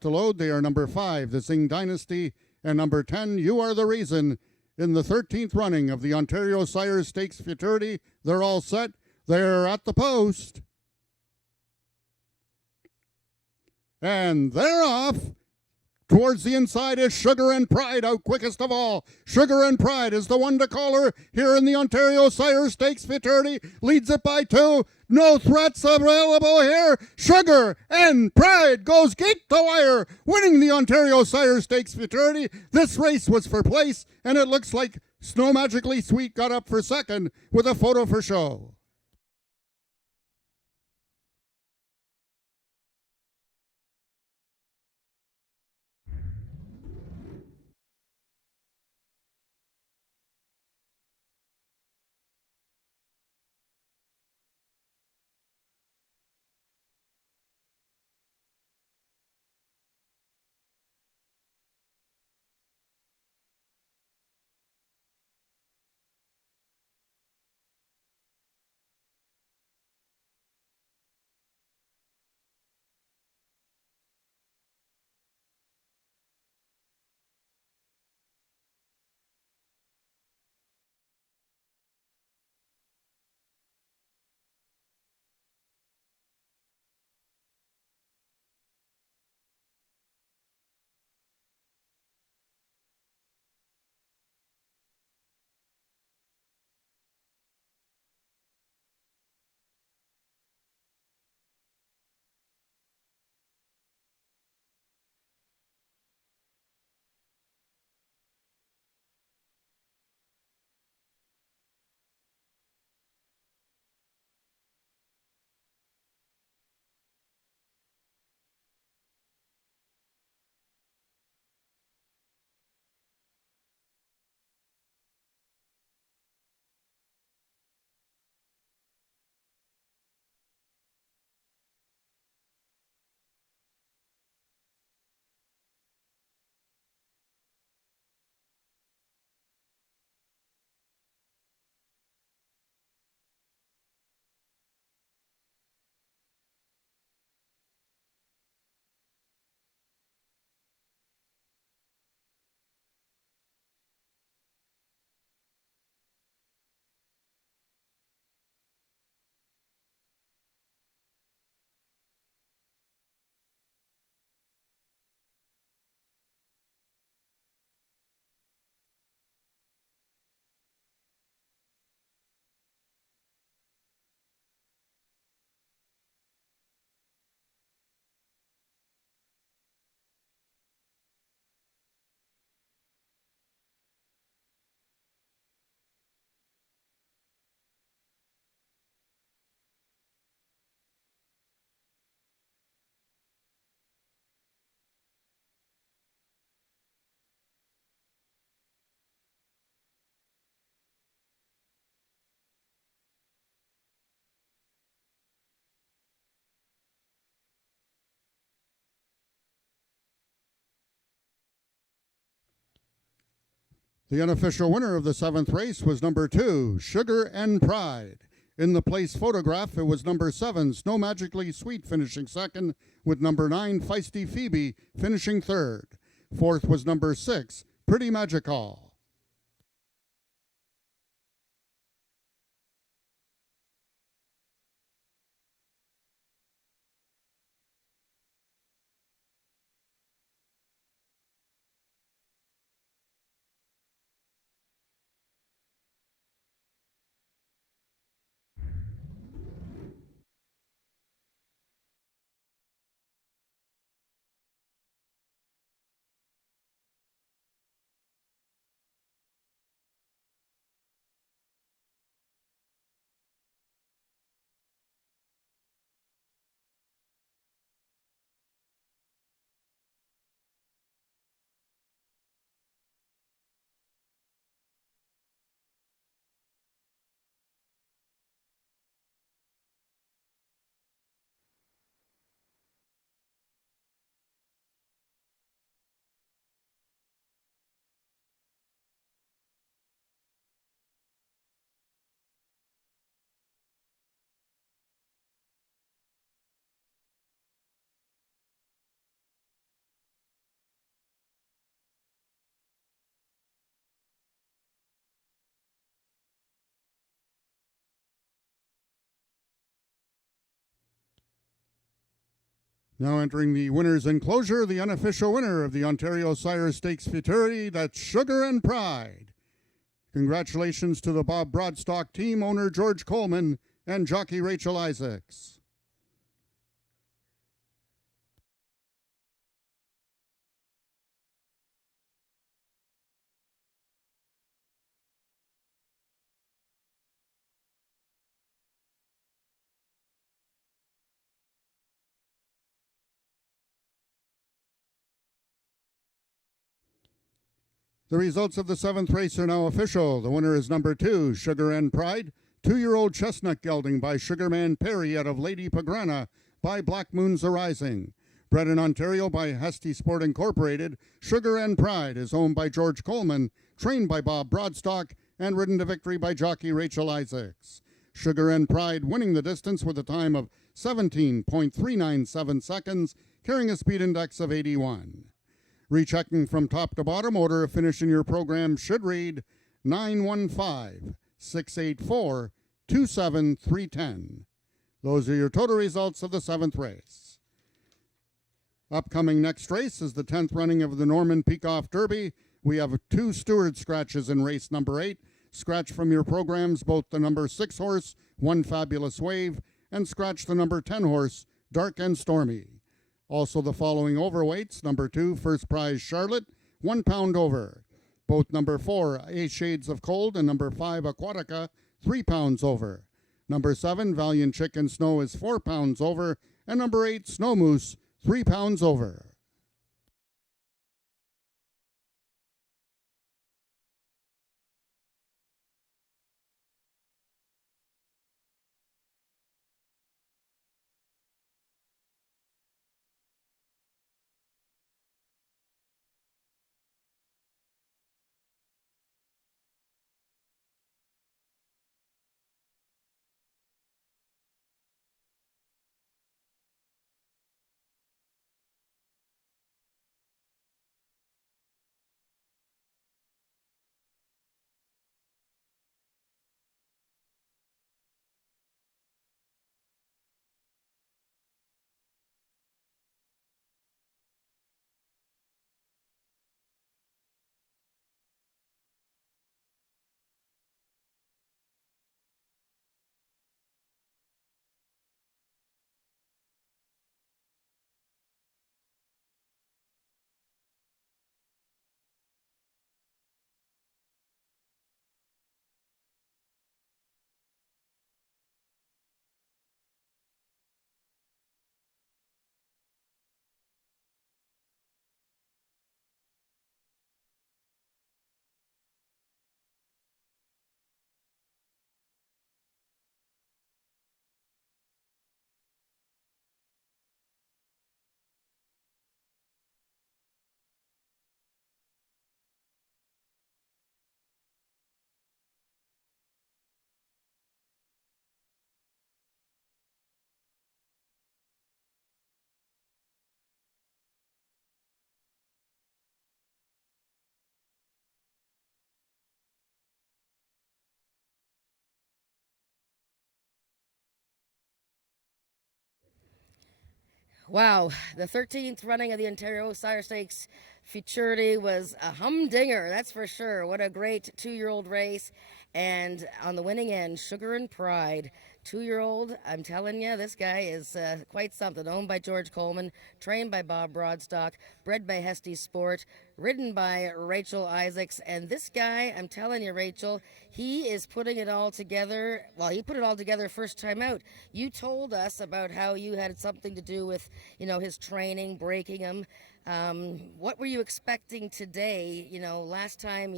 to load. They are number 5, the Zing Dynasty, and number 10, You Are the Reason. In the 13th running of the Ontario Sire Stakes Futurity, they're all set. They're at the post. And they're off. Towards the inside is Sugar and Pride out quickest of all. Sugar and Pride is the one to call her here in the Ontario Sire Stakes Futurity. Leads it by 2. No threats available here. Sugar and Pride goes gate to wire, winning the Ontario Sire Stakes Futurity. This race was for place, and it looks like Snow Magically Sweet got up for second with a photo for show. The unofficial winner of the 7th race was number 2, Sugar and Pride. In the place photograph, it was number 7, Snow Magically Sweet, finishing second, with number 9, Feisty Phoebe, finishing third. Fourth was number 6, Pretty Magical. Now entering the winner's enclosure, the unofficial winner of the Ontario Sire Stakes Futurity, that's Sugar and Pride. Congratulations to the Bob Broadstock team, owner George Coleman and jockey Rachel Isaacs. The results of the 7th race are now official. The winner is number 2, Sugar and Pride, 2-year-old chestnut gelding by Sugarman Perry out of Lady Pagrana by Black Moon's Arising. Bred in Ontario by Hesty Sport Incorporated, Sugar and Pride is owned by George Coleman, trained by Bob Broadstock, and ridden to victory by jockey Rachel Isaacs. Sugar and Pride winning the distance with a time of 17.397 seconds, carrying a speed index of 81. Rechecking from top to bottom, order of finish in your program should read 915 684 27310. Those are your total results of the 7th race. Upcoming next race is the 10th running of the Norman Peacock Derby. We have 2 steward scratches in race number 8. Scratch from your programs both the number 6 horse, One Fabulous Wave, and scratch the number 10 horse, Dark and Stormy. Also the following overweights: number 2, First Prize Charlotte, 1 pound over. Both number 4, A Shades of Cold, and number 5, Aquatica, 3 pounds over. Number 7, Valiant Chicken Snow, is 4 pounds over. And number 8, Snow Moose, 3 pounds over. Wow, the 13th running of the Ontario Sire Stakes Futurity was a humdinger, that's for sure. What a great 2-year-old race. And on the winning end, Sugar and Pride. 2-year-old, I'm telling you, this guy is quite something. Owned by George Coleman, trained by Bob Broadstock, bred by Hesty Sport, ridden by Rachel Isaacs. And this guy, I'm telling you, Rachel, he is putting it all together. Well, he put it all together first time out. You told us about how you had something to do with, his training, breaking him. What were you expecting today? Last time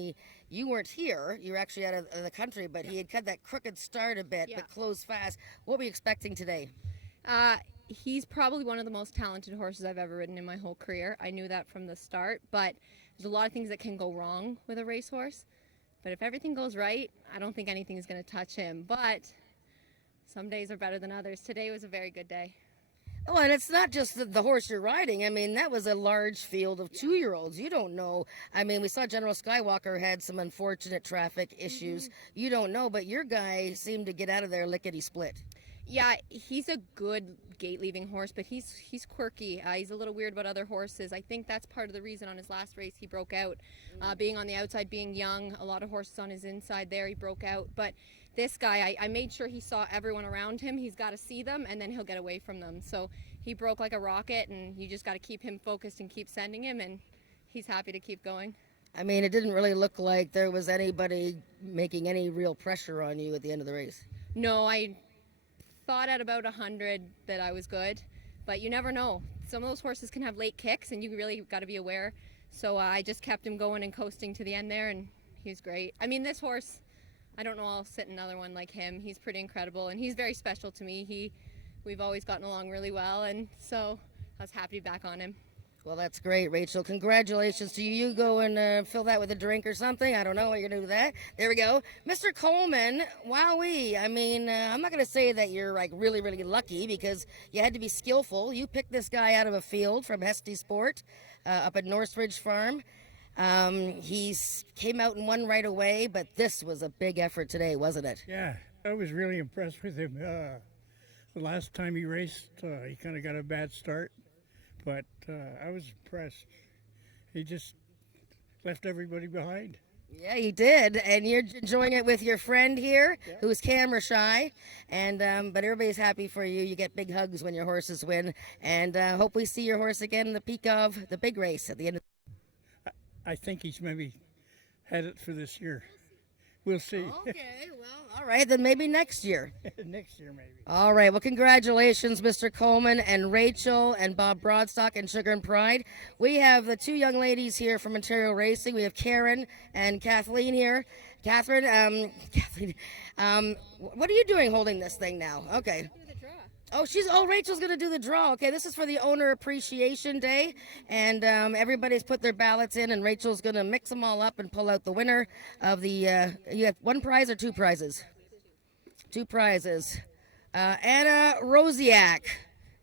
you weren't here. You were actually out of the country, but he had cut that crooked start a bit, but closed fast. What were you expecting today? He's probably one of the most talented horses I've ever ridden in my whole career. I knew that from the start, but there's a lot of things that can go wrong with a racehorse. But if everything goes right, I don't think anything is going to touch him. But some days are better than others. Today was a very good day. Oh, and it's not just the horse you're riding. I mean, that was a large field of 2-year-olds. You don't know. I mean, we saw General Skywalker had some unfortunate traffic issues. You don't know, but your guy seemed to get out of there lickety split. Yeah, he's a good gate-leaving horse, but he's quirky. He's a little weird about other horses. I think that's part of the reason on his last race he broke out. Being on the outside, being young, a lot of horses on his inside there, he broke out. But this guy, I made sure he saw everyone around him. He's got to see them, and then he'll get away from them. So he broke like a rocket, and you just got to keep him focused and keep sending him, and he's happy to keep going. I mean, it didn't really look like there was anybody making any real pressure on you at the end of the race. No, I thought at about 100 that I was good, but you never know. Some of those horses can have late kicks, and you really got to be aware. So I just kept him going and coasting to the end there, and he was great. I mean, this horse, I don't know, I'll sit another one like him. He's pretty incredible, and he's very special to me. We've always gotten along really well, and so I was happy to be back on him. Well, that's great, Rachel. Congratulations to you. You go and fill that with a drink or something. I don't know what you're going to do with that. There we go. Mr. Coleman, wowee. I mean, I'm not going to say that you're like really, really lucky because you had to be skillful. You picked this guy out of a field from Hesty Sport up at Northridge Farm. He came out and won right away, but this was a big effort today, wasn't it? Yeah, I was really impressed with him. The last time he raced, he kind of got a bad start. But I was impressed. He just left everybody behind. Yeah, he did, and you're enjoying it with your friend here, who's camera shy, and but everybody's happy for you. You get big hugs when your horses win, and hope we see your horse again in the peak of the big race at the end of. I think he's maybe headed for this year. We'll see. Okay, well, all right, then maybe next year. Next year, maybe. All right, well, congratulations, Mr. Coleman and Rachel and Bob Broadstock and Sugar and Pride. We have the two young ladies here from Ontario Racing. We have Karen and Kathleen here. Kathleen, what are you doing holding this thing now? Okay. Rachel's going to do the draw. Okay, this is for the Owner Appreciation Day, and everybody's put their ballots in, and Rachel's going to mix them all up and pull out the winner of the, you have one prize or two prizes? Two prizes. Anna Rosiak.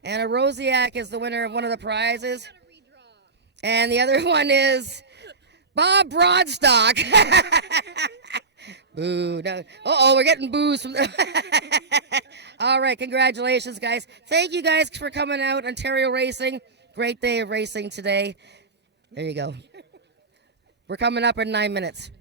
Anna Rosiak is the winner of one of the prizes. And the other one is Bob Broadstock. Boo. No. Uh-oh, we're getting boos from All right, congratulations, guys. Thank you guys for coming out. Ontario Racing. Great day of racing today. There you go. We're coming up in 9 minutes.